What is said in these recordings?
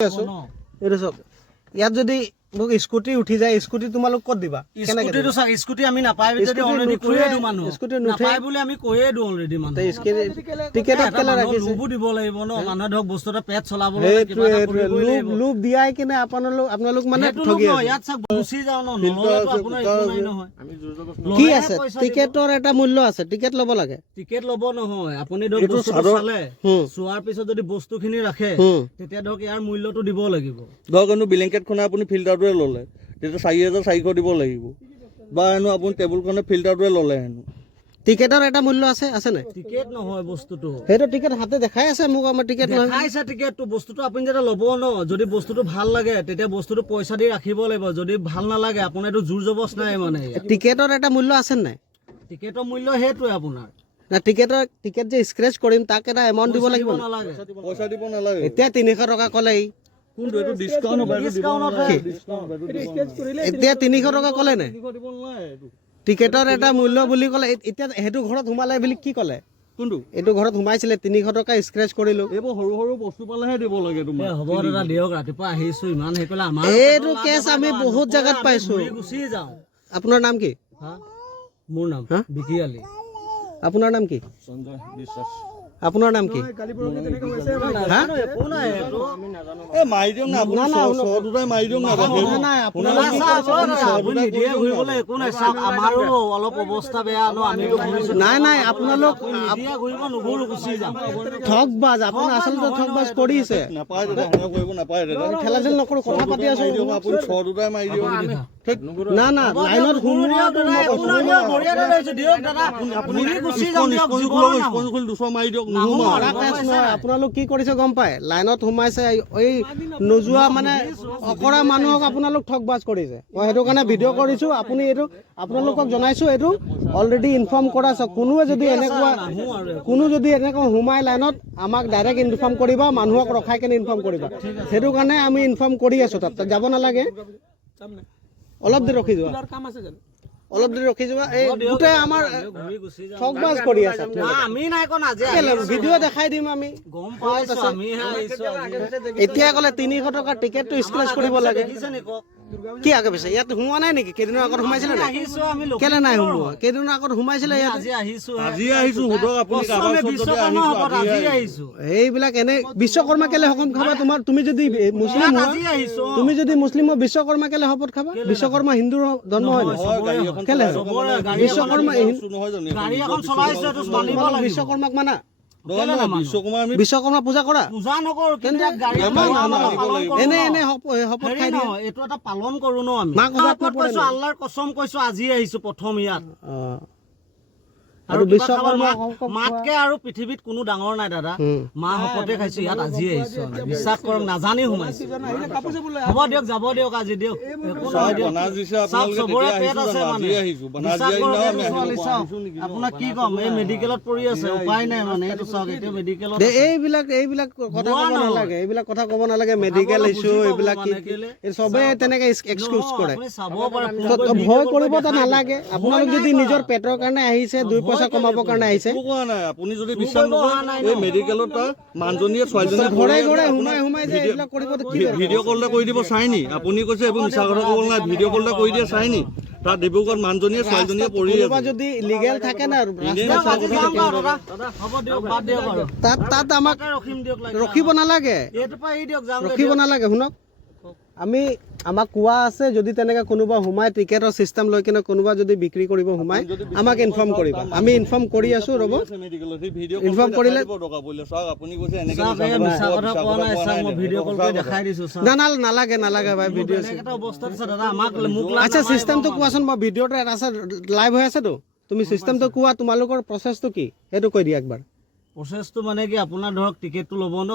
এইটো চাওক ইয়াত যদি মোক স্কুটি উঠি যায় স্কুটি তোমালোক ক'ত দিবা স্কুটিটো চাওক স্কুটি আমি নাপাই যদি অলৰেডি কৈয়ে দিওঁ মানুহ স্কুটি নুঠে নাপাই বুলি আমি কৈয়ে দিওঁ অলৰেডি মানুহ টিকেটত কেলে ৰাখিছে লোভো দিব লাগিব ন মানুহে ধৰক বস্তু এটা পেট চলাবলৈ কিবা এটা কৰিবই লাগিব লোভ দিয়াই কিনে আপোনালোক মানে ঠগি আছে ইয়াত চাওক গুচি যাওঁ ন নহ'লেতো আপোনাৰ একো নাই নহয় কি আছে টিকেটৰ এটা মূল্য আছে টিকেট ল'ব লাগে টিকেট ল'ব নহয় আপুনি ধৰক বস্তুটো চালে চোৱাৰ পিছত যদি বস্তুখিনি ৰাখে তেতিয়া ধৰক ইয়াৰ মূল্যটো দিব লাগিব ধৰক কিন্তু ব্লেংকেটখনে আপুনি ফিল্টাৰটোৱে ল'লে তেতিয়া 4,400 দিব লাগিব বা হেনো আপুনি টেবুলখনে ফিল্টাৰটোৱে ল'লে হেনো টিকেটৰ এটা মূল্য আছে নাই টিকেট নহয় বস্তুটো সেইটো টিকেট হাতে দেখাই আছে মোক আমাৰ টিকেট নহয় দেখাইছে টিকেটটো বস্তুটো আপুনি যেতিয়া ল'ব ন যদি বস্তুটো ভাল লাগে তেতিয়া বস্তুটো পইচা দি ৰাখিব লাগিব যদি ভাল নালাগে আপোনাৰ এইটো জোৰ জবজ নাই মানে টিকেটৰ এটা মূল্য আছে নাই টিকেটৰ মূল্য সেইটোৱে আপোনাৰ না টিকেট যে স্ক্ৰেচ কৰিম তাক এটা এমাউণ্ট দিব লাগিব নালাগে পইচা দিব নালাগে এতিয়া 300 টকা ক'লে কোনটো এইটো ডিসকাউন্ট হ'ব এতিয়া 300 টকা ক'লে নাই টিকেটৰ এটা মূল্য বুলি ক'লে এতিয়া সেইটো ঘৰত সোমালে বুলি কি ক'লে কোনটো এইটো ঘৰত সোমাইছিলে 300 টকা স্ক্ৰেচ কৰিলো এইবোৰ সৰু সৰু বস্তু পালেহে দিব লাগে তোমাৰ হ'ব দাদা দিয়ক ৰাতিপুৱা আহিছো ইমান হেৰি কৰিলে আমাৰ এইটো কেছ আমি বহুত জাগাত পাইছো গুচি যাওঁ আপোনাৰ নাম কি মোৰ নাম বিকি আলী আপোনাৰ নাম কি সঞ্জয় বিশ্বাস আপোনাৰ নাম কি এ মাৰি দিয়ক না আপুনি দুটাই মাৰি দিয়ক না একো নাই চাওক আমাৰো অলপ অৱস্থা বেয়া ন আমিতো ঘূৰিছো নাই আপোনালোক ঘূৰিব নুঘূৰো গুচি যাম ঠগবাজ আপোনাৰ আচলতে ঠগবাজ কৰিছে নাপায় দাদা সেনেকুৱা কৰিব নাপায় দাদা খেলা ধেল নকৰো কথা পাতি আছো আপুনি দুটাই মাৰি দিয়ক না লাইনত আপোনালোক কি কৰিছে গম পায় লাইনত সোমাইছে এই নোযোৱা মানে অকৰা মানুহক আপোনালোক ঠগবাজ কৰিছে মই সেইটো কাৰণে ভিডিঅ' কৰিছো আপুনি এইটো আপোনালোকক জনাইছো এইটো অলৰেডি ইনফৰ্ম কৰা আছে কোনো যদি এনেকুৱা সোমাই লাইনত আমাক ডাইৰেক্ট ইনফৰ্ম কৰিবা মানুহক ৰখাই কেনে ইনফৰ্ম কৰিবা সেইটো কাৰণে আমি ইনফৰ্ম কৰি আছো তাত যাব নালাগে অলপ দেৰি ৰখি যোৱা এই গোটেই আমাৰ ঠগবাজ কৰি আছে ভিডিঅ' দেখাই দিম আমি এতিয়া ক'লে 300 টকাৰ টিকেটটো স্ক্ৰেচ কৰিব লাগে কি আগে পিছে ইয়াত সোমোৱা নাই নেকি কেইদিনৰ আগত সোমাইছিলে কেলে নাই সোমোৱা কেইদিনৰ আগত সোমাইছিলে ইয়াত আজি আহিছো সুধক আপুনি এইবিলাক এনে বিশ্বকৰ্মা কেলে শপত খাবা তুমি যদি মুছলিম হয় বিশ্বকৰ্মা কেলে শপত খাবা বিশ্বকৰ্মা হিন্দুৰ জন্ম হয় কেলে বিশ্বকৰ্মাক মানা বিশ্বকৰ্মা পূজা কৰা এনে শপত খাই দিয়ে এইটো এটা পালন কৰো ন আমি আল্লাহৰ কসম কৈছো আজি আহিছো প্ৰথম ইয়াত আৰু মাতকে আৰু পৃথিৱীত কোনো ডাঙৰ নাই দাদা মা শপতে খাইছো ইয়াত আজি আহিছো বিশ্বাস কৰক নাজানি সোমাইছো হ'ব দিয়ক যাব দিয়ক আজি দিয়ক আপোনাক কি কম এই মেডিকেলত পৰি আছে উপায় নাই মানে এইটো চাওক এতিয়া মেডিকেলত এইবিলাক কথা ক'ব নালাগে মেডিকেল ইছ্যু এইবিলাক চবে তেনেকে এক্সকিউজ কৰে ভয় কৰিব নালাগে আপোনালোক যদি নিজৰ পেটৰ কাৰণে আহিছে 2 পইচা কমাবৰ কাৰণে আহিছে আপুনি যদি বিশ্বাস নকৰে এই মেডিকেলত মানুহজনীয়ে ছোৱালীজনীয়ে ঘৰে সোমাই যে এইবিলাক কৰিব ভিডিঅ' কলটা কৰি দিব চাইনি আপুনি কৈছে এইবোৰ মিছা কথা ক'ব নাই ভিডিঅ' কলটা কৰি দিয়ে চাইনি তাত ডিব্ৰুগড়ত মানুহজনীয়ে ছোৱালীজনীয়ে পৰি আছে যদি লিগেল থাকে না তাত আমাক ৰখিব নালাগে শুনক আমাক কোৱা আছে যদি তেনেকে কোনোবা সোমাই টিকেটৰ চিষ্টেম লৈ কিনে কোনোবা যদি বিক্ৰী কৰিব সোমাই আমাক ইনফৰ্ম কৰিবা আমি ইনফৰ্ম কৰি আছো ৰ'ব ইনফৰ্ম কৰিলে নালাগে ভাই ভিডিঅ' আচ্ছা চিষ্টেমটো কোৱাচোন মই ভিডিঅ'টো এটা আছে লাইভ হৈ আছেতো তুমি চিষ্টেমটো কোৱা তোমালোকৰ প্ৰচেছটো কি সেইটো কৈ দিয়া একবাৰ প্ৰচেছটো মানে কি আপোনাৰ ধৰক টিকেটটো ল'ব ন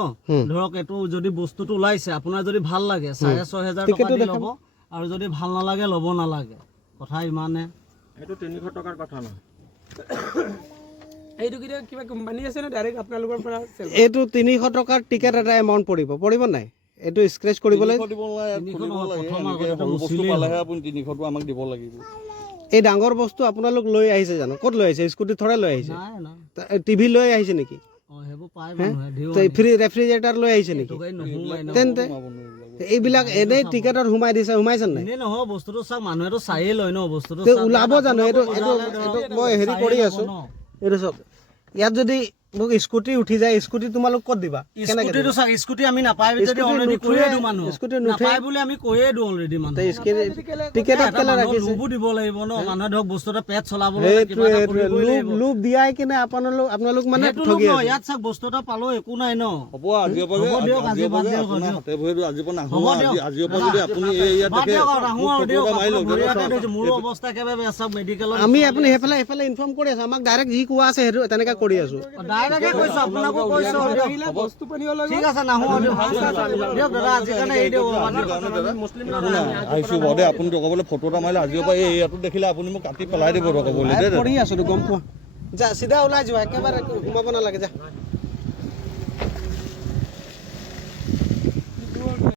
ধৰক এইটো যদি বস্তুটো ওলাইছে আপোনাৰ যদি ভাল লাগে 6,500 টকা দি ল'ব আৰু যদি ভাল নালাগে ল'ব নালাগে কথা ইমানে এইটো 300 টকাৰ কথা নহয় এইটো কিবা কোম্পানী আছে না ডাইৰেক্ট আপোনালোকৰ পৰা এইটো 300 টকাৰ টিকেট এটা এমাউণ্ট পৰিব নাই এইটো স্ক্ৰেচ কৰিবলৈ আমাক দিব লাগিব এই ডাঙৰ বস্তু আপোনালোক লৈ আহিছে জানো ক'ত লৈ আহিছে স্কুটি থৰে লৈ আহিছে টিভি লৈ আহিছে নেকি সেইবোৰ পাই মানুহে দিও ফ্ৰী ৰেফ্ৰিজাৰেটাৰ লৈ আহিছে নেকি নোসোমাই ন তেন্তে এইবিলাক এনেই টিকেটত সোমাই দিছে সোমাইছে নাই এনেই নহয় বস্তুটো চাওক মানুহেতো চায়ে লয় ন বস্তুটো তে ওলাব জানো এইটো মই হেৰি কৰি আছো এইটো চাওক ইয়াত যদি মোক স্কুটি উঠি যায় স্কুটি তোমালোক ক'ত দিবা কেনেকে স্কুটিটো চাওক স্কুটি আমি নাপাই যদি অলৰেডি কৈয়ে দিওঁ মানুহ স্কুটি নুঠে নাপাই বুলি আমি কৈয়ে দিওঁ অলৰেডি মানুহ টিকেটত কেলে ৰাখিছে লোভো দিব লাগিব ন মানুহে ধৰক বস্তু এটা পেট চলাবলৈ কিবা এটা কৰিবই লাগিব লোভ দিয়াই কিনে আপোনালোক মানে সেইটো ঠগি লোভ আছে নহয়, ইয়াত চাওক বস্তু এটা পালো একো নাই ন হ'ব আজিৰ পৰা হ'ব দিয়ক, আজি বাদ দিয়ক, আপোনাৰ দিয়ক। হাতে ভৰিটো আজিৰ পৰা নাহো হ'ব দিয়ক। আজিৰ পৰা যদি আপুনি এই ইয়াত বাদ দেখে দিয়ক আৰু নাহো আৰু মোক দিয়ক, ফটো এটা মাৰি আপোনাক লওক ভৰি এটা ধৰিছো, মোৰো অৱস্থা একেবাৰে বেয়া চাওক মেডিকেলত আমি আপুনি সেইফালে ইনফৰ্ম কৰি আছো আমাক ডাইৰেক্ট যি কোৱা আছে সেইটো তেনেকে কৰি আছো ডাইৰেক্টে কৈছো আপোনাকো কৈছো দিয়ক। বস্তু পানী অলপ ঠিক আছে নাহো আৰু দিয়ক দিয়ক দাদা আজি কাৰণে এৰি দিয়ক আহিছো বাৰু দেই আপুনি ক'বলৈ ফটো এটা মাৰিলে আজিৰ পৰা এই ইয়াতো দেখিলে আপুনি মোক কাটি পেলাই দিব ক'বলৈ দেই কৰি আছো গম পোৱা যা চিধা ওলাই যোৱা একেবাৰে সোমাব নালাগে যা